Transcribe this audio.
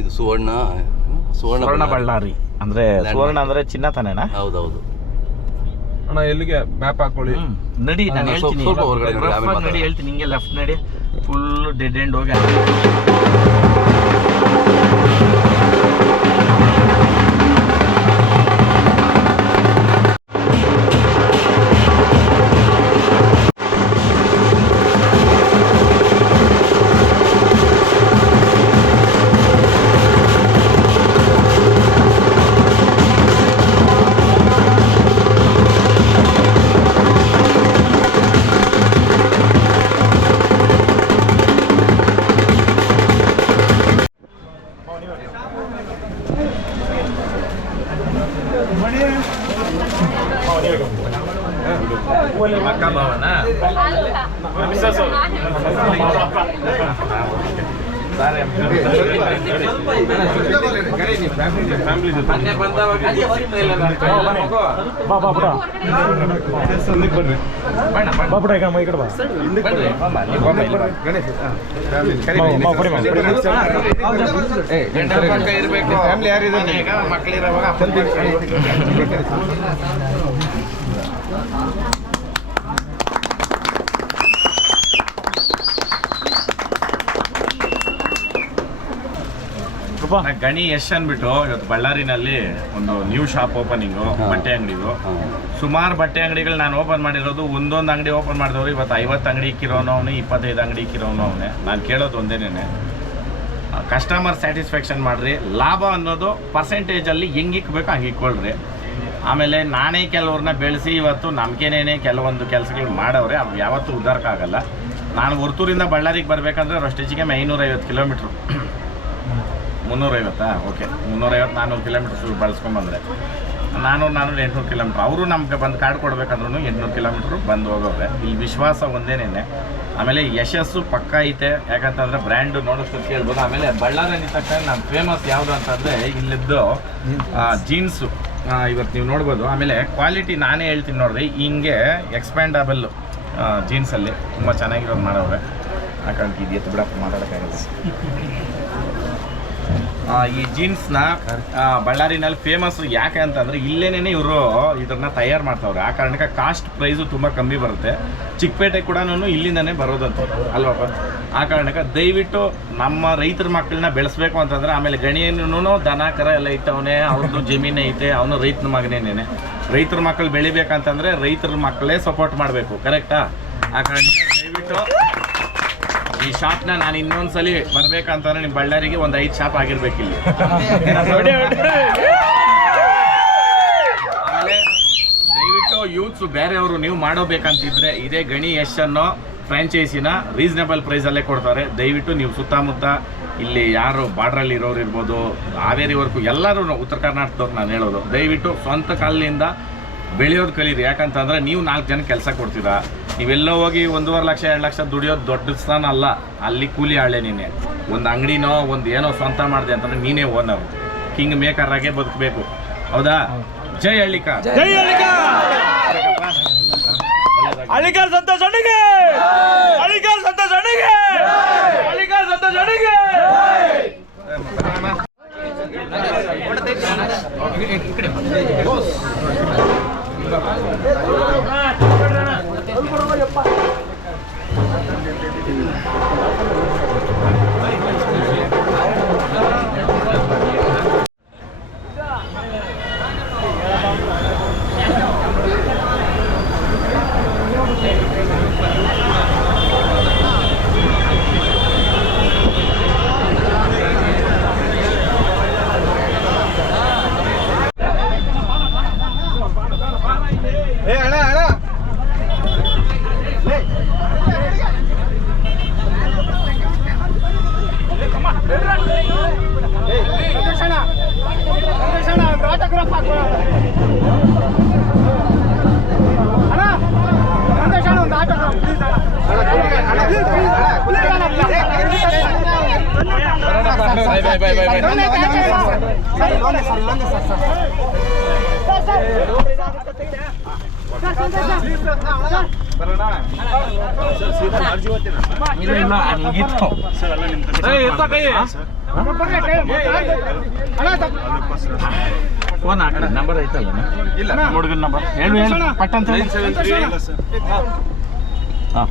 ಇದು ಸುವರ್ಣ ಬಳ್ಳಾರಿ ಅಂದ್ರೆ ಸುವರ್ಣ ಅಂದ್ರೆ ಚಿನ್ನ ತಾನೇನಾ? ಹೌದೌದು ಅಣ್ಣ. ಎಲ್ಲಿಗೆ ಮ್ಯಾಪ್ ಹಾಕೊಳ್ಳಿ ನಡಿ, ನಾನು ಹೇಳ್ತೀನಿ ಸ್ವಲ್ಪ ಹೊರಗಡೆ ನಡಿ, ಹೇಳ್ತೀನಿ ಹಿಂಗೆ ಲೆಫ್ಟ್ ನಡಿ, ಫುಲ್ ಡೆಡ್ ಎಂಡ್ ಹೋಗಿ ಅಕ್ಕ ಭಾವನ ಮಕ್ಕಳಿರುವಾಗ ಗಣಿ ಯಶ್ ಅಂದ್ಬಿಟ್ಟು ಇವತ್ತು ಬಳ್ಳಾರಿನಲ್ಲಿ ಒಂದು ನ್ಯೂ ಶಾಪ್ ಓಪನಿಂಗು, ಬಟ್ಟೆ ಅಂಗಡಿದು. ಸುಮಾರು ಬಟ್ಟೆ ಅಂಗಡಿಗಳು ನಾನು ಓಪನ್ ಮಾಡಿರೋದು, ಒಂದೊಂದು ಅಂಗಡಿ ಓಪನ್ ಮಾಡಿದವರು ಇವತ್ತು 50 ಅಂಗಡಿ ಇಕ್ಕಿರೋನು ಅವನೇ, 25 ಅಂಗಡಿ ಇಕ್ಕಿರೋನು ಅವನೇ. ನಾನು ಕೇಳೋದು ಒಂದೇನೇ, ಕಸ್ಟಮರ್ ಸ್ಯಾಟಿಸ್ಫ್ಯಾಕ್ಷನ್ ಮಾಡಿರಿ. ಲಾಭ ಅನ್ನೋದು ಪರ್ಸೆಂಟೇಜಲ್ಲಿ ಹೆಂಗೆ ಇಕ್ಬೇಕು ಹಂಗೆ ಇಕ್ಕೊಳ್ರಿ. ಆಮೇಲೆ ನಾನೇ ಕೆಲವ್ರನ್ನ ಬೆಳೆಸಿ ಇವತ್ತು ನಂಬಿಕೆನೇ ಕೆಲವೊಂದು ಕೆಲಸಗಳು ಮಾಡವ್ರೆ, ಅದು ಯಾವತ್ತೂ ಉದ್ದಾರಕ್ಕಾಗಲ್ಲ. ನಾನು ಹೊರ್ತೂರಿಂದ ಬಳ್ಳಾರಿಗೆ ಬರಬೇಕಂದ್ರೆ ರೊಸ್ಟೇಜಿಗೆ 550 ಕಿಲೋಮೀಟ್ರು, 350 ಓಕೆ 350-400 ಕಿಲೋಮೀಟರ್ ಬಳಸ್ಕೊಂಬಂದರೆ 400-800 ಕಿಲೋಮೀಟ್ರ್. ಅವರು ನಮ್ಗೆ ಬಂದು ಕಾರ್ಡ್ ಕೊಡ್ಬೇಕಂದ್ರೂ 800 ಕಿಲೋಮೀಟ್ರು ಬಂದು ಹೋಗೋರೆ. ಇಲ್ಲಿ ವಿಶ್ವಾಸ ಒಂದೇನೇ. ಆಮೇಲೆ ಯಶಸ್ಸು ಪಕ್ಕ ಐತೆ, ಯಾಕಂತಂದರೆ ಬ್ರ್ಯಾಂಡು ನೋಡೋಷ್ಟು ಕೇಳ್ಬೋದು. ಆಮೇಲೆ ಬಳ್ಳಾರಿ ಅಂದ ತಕ್ಷಣ ನಾನು ಫೇಮಸ್ ಯಾವುದು ಅಂತಂದರೆ ಇಲ್ಲಿದ್ದು ಜೀನ್ಸು ಇವತ್ತು ನೀವು ನೋಡ್ಬೋದು. ಆಮೇಲೆ ಕ್ವಾಲಿಟಿ ನಾನೇ ಹೇಳ್ತೀನಿ ನೋಡ್ರಿ, ಹಿಂಗೆ ಎಕ್ಸ್ಪ್ಯಾಂಡಬಲ್ಲು ಜೀನ್ಸಲ್ಲಿ ತುಂಬ ಚೆನ್ನಾಗಿರೋದು ಮಾಡವ್ರೆ. ಯಾಕಂತ ಇದು ಎತ್ತು ಬಿಡಕ್ಕೆ ಮಾತಾಡೋಕ್ಕಾಗಲ್ಲ. ಈ ಜೀನ್ಸ್ನ ಬಳ್ಳಾರಿನಲ್ಲಿ ಫೇಮಸ್ಸು ಯಾಕೆ ಅಂತಂದರೆ ಇಲ್ಲೇನೇ ಇವರು ಇದನ್ನು ತಯಾರು ಮಾಡ್ತಾವ್ರೆ. ಆ ಕಾರಣಕ್ಕೆ ಕಾಸ್ಟ್ ಪ್ರೈಸು ತುಂಬ ಕಮ್ಮಿ ಬರುತ್ತೆ. ಚಿಕ್ಕಪೇಟೆ ಕೂಡ ಇಲ್ಲಿಂದನೇ ಬರೋದಂತ ಅಲ್ವಪ್ಪ. ಆ ಕಾರಣಕ್ಕೆ ದಯವಿಟ್ಟು ನಮ್ಮ ರೈತರ ಮಕ್ಕಳನ್ನ ಬೆಳೆಸ್ಬೇಕು ಅಂತಂದರೆ, ಆಮೇಲೆ ಗಣಿಯನ್ನು ದನ ಕರ ಎಲ್ಲ ಇಟ್ಟವನೇ, ಅವ್ರದ್ದು ಜಮೀನು ಐತೆ, ಅವನು ರೈತನ ಮಗನೇನೆ. ರೈತರ ಮಕ್ಕಳು ಬೆಳಿಬೇಕಂತಂದರೆ ರೈತರ ಮಕ್ಕಳೇ ಸಪೋರ್ಟ್ ಮಾಡಬೇಕು, ಕರೆಕ್ಟಾ? ಆ ಕಾರಣಕ್ಕೆ ದಯವಿಟ್ಟು ಈ ಶಾಪ್ನ ನಾನು ಇನ್ನೊಂದ್ಸಲಿ ಬರ್ಬೇಕಂತಂದ್ರೆ ನಿಮ್ಮ ಬಳ್ಳಾರಿಗೆ ಒಂದು 5 ಶಾಪ್ ಆಗಿರ್ಬೇಕಿಲ್ಲಿ. ಆಮೇಲೆ ದಯವಿಟ್ಟು ಯೂತ್ಸು ಬೇರೆಯವರು ನೀವು ಮಾಡೋಬೇಕಂತಿದ್ರೆ ಇದೇ ಗಣಿ ಯಶ್ ಅನ್ನೋ ಫ್ರಾಂಚೈಸಿನ ರೀಸನೇಬಲ್ ಪ್ರೈಸಲ್ಲೇ ಕೊಡ್ತಾರೆ. ದಯವಿಟ್ಟು ನೀವು ಸುತ್ತಮುತ್ತ ಇಲ್ಲಿ ಯಾರು ಬಾರ್ಡ್ರಲ್ಲಿ ಇರೋರು ಇರ್ಬೋದು, ಹಾವೇರಿವರೆಗೂ ಎಲ್ಲರೂ ಉತ್ತರ ಕರ್ನಾಟಕದವ್ರು ನಾನು ಹೇಳೋದು, ದಯವಿಟ್ಟು ಸ್ವಂತ ಕಾಲಿನಿಂದ ಬೆಳೆಯೋದು ಕಲೀರಿ. ಯಾಕಂತಂದರೆ ನೀವು 4 ಜನಕ್ಕೆ ಕೆಲಸ ಕೊಡ್ತೀರಾ. ನೀವೆಲ್ಲ ಹೋಗಿ 1.5 ಲಕ್ಷ 2 ಲಕ್ಷ ದುಡಿಯೋದು ದೊಡ್ಡ ಸ್ಥಾನ ಅಲ್ಲ. ಅಲ್ಲಿ ಕೂಲಿ ಆಳೆ ನೀನೆ. ಒಂದು ಅಂಗಡಿನೋ ಒಂದು ಏನೋ ಸ್ವಂತ ಮಾಡಿದೆ ಅಂತಂದರೆ ನೀನೇ ಓನರು, ಕಿಂಗ್ ಮೇಕರಾಗೆ ಬದುಕಬೇಕು. ಹೌದಾ? ಜೈ ಹಳ್ಳಿಕಾರ್, ಜೈ ಹಳ್ಳಿಕಾರ್ ಸಂತೋಷ ಅಣ್ಣಿಗೆ, ಹಳ್ಳಿಕಾರ್ ಸಂತೋಷ ಅಣ್ಣಿಗೆ, ಹಳ್ಳಿಕಾರ್ ಸಂತೋಷ ಅಣ್ಣಿಗೆ. ಫೋನ್ ಹಾಕಿ ನಂಬರ್ ಐತಲ್ಲ ಇಲ್ಲ ಹುಡುಗನ ನಂಬರ್ ಹೇಳು ಪಟ್ಟಂತ. ಹಾಂ